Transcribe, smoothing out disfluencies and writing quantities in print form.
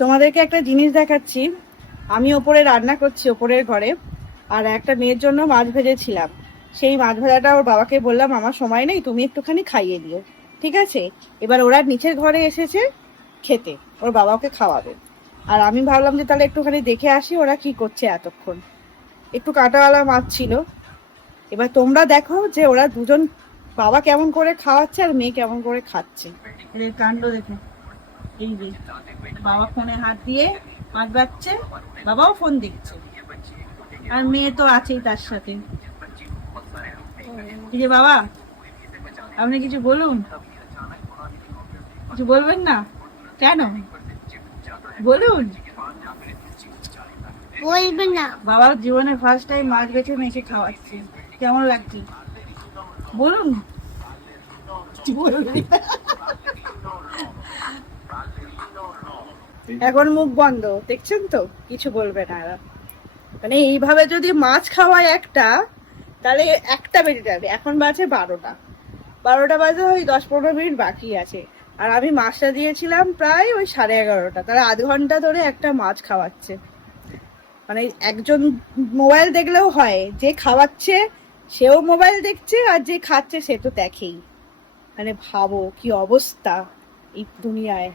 তোমাদেরকে একটা জিনিস দেখাচ্ছি। আমি ওপরে রান্না করছি ওপরের ঘরে, আর একটা মেয়ের জন্য মাছ ভেজেছিলাম। সেই মাছ ভাজাটা ওর বাবাকে বললাম আমার সময় নেই, তুমি একটুখানি খাইয়ে দিও, ঠিক আছে? এবার ওরা নিচের ঘরে এসেছে খেতে, ওর বাবাকে খাওয়াবে। আর আমি ভাবলাম যে তাহলে একটুখানি দেখে আসি ওরা কি করছে এতক্ষণ। একটু কাঁটাওয়ালা মাছ ছিল। এবার তোমরা দেখো যে ওরা দুজন, বাবা কেমন করে খাওয়াচ্ছে আর মেয়ে কেমন করে খাচ্ছে। এদের কাণ্ড দেখো। এই যে বাবা ফোনে হাত দিয়ে মাছ বাচ্ছে, বাবাও ফোন দেখছে, আর মেয়ে তো আছেই তার সাথে। এই যে বাবা, আপনি কিছু বলুন। কিছু বলবেন না কেন? বলুন। বলবে না। বাবার জীবনে ফার্স্ট টাইম মাছ বেছে মেখে খাওয়াচ্ছে, কেমন লাগছে বলুন। এখন মুখ বন্ধ, দেখছেন তো, কিছু বলবে না এরা। মানে এইভাবে যদি মাছ খাওয়ায় একটা, তাহলে একটা বেজে যাবে। এখন বাজে 12টা, 12টা বাজে ওই 10-15 মিনিট বাকি আছে। আর আমি মাছটা দিয়েছিলাম প্রায় ওই 11:30, তাহলে আধ ঘন্টা ধরে একটা মাছ খাওয়াচ্ছে। মানে একজন মোবাইল দেখলেও হয়, যে খাওয়াচ্ছে সেও মোবাইল দেখছে, আর যে খাচ্ছে সে তো দেখেই। মানে ভাবো কি অবস্থা এই দুনিয়ায়।